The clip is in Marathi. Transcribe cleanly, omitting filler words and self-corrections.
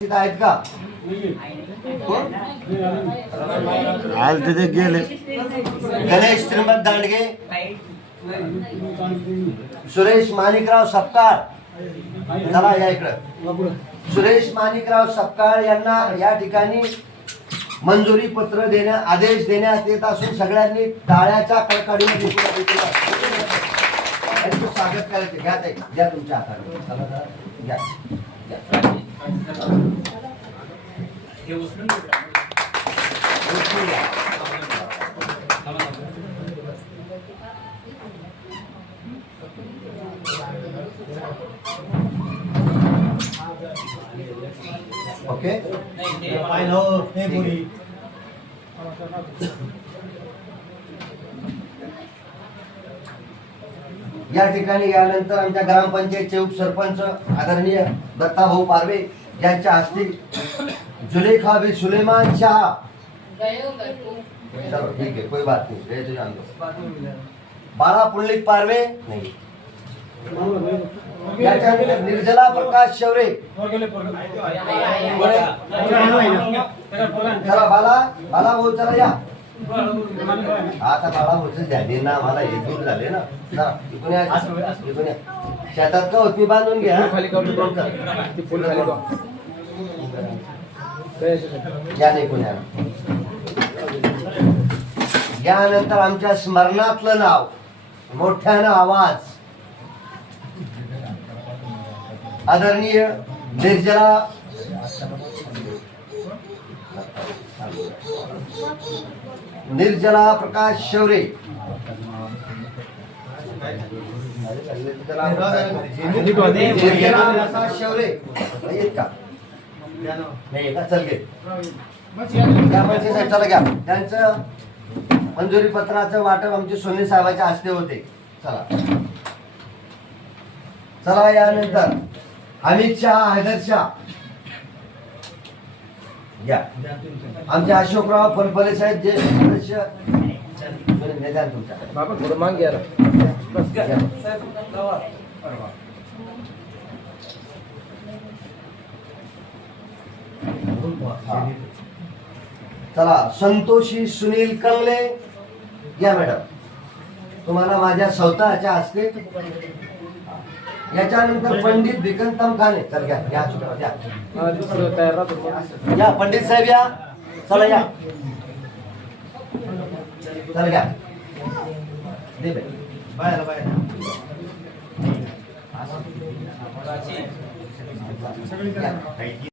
आहेत का? आज तिथे गेले. गणेश त्रिंबक दांडगे, सुरेश माणिकराव सपकाळ, चला या इकडं. सुरेश माणिकराव सपकाळ यांना या ठिकाणी मंजुरी पत्र आदेश देण्यात येत असून सगळ्यांनी टाळ्याच्या कडकडीने स्वागत करायचे. घ्या तुमच्या हाताने घ्या. ओके या ठिकाणी यानंतर आमच्या ग्रामपंचायतचे उपसरपंच आदरणीय दत्ताभाऊ पारवे यांच्या हस्ते जुलेखा बी सुलेमान शाह, चलो ठीक है कोई बात नहीं, बाळा पुंडलिक पारवे नाही, याच्यानंतर निर्जला प्रकाश शौरे, चला बाला भाऊ चला या. आता बाळा भाऊच ध्यानी ना मला हे दूर झाले ना. इकडून या शेतात का होती बांधून घ्या. या नाही कोण्या यानंतर आमच्या स्मरणातलं नाव मोठ्यानं आवाज आदरणीय निर्जला प्रकाश शौरे, शौरे का नाही का? चल घे चला घ्या. त्यांचं मंजुरी पत्राचं वाटप आमचे सोने साहेबांच्या हस्ते होते. चला यानंतर अमित शहा, हैदर शाह या. आमचे अशोकराव फलफले साहेब जे सदस्य तुमच्या बाबा थोडं मांग घ्या. चला संतोषी सुनील कंगले या मॅडम, तुम्हाला माझ्या स्वतःच्या हस्ते. याच्यानंतर पंडित भिकंतम खाने, चल घ्या या पंडित साहेब या. चला या चल घ्या दे बाहेर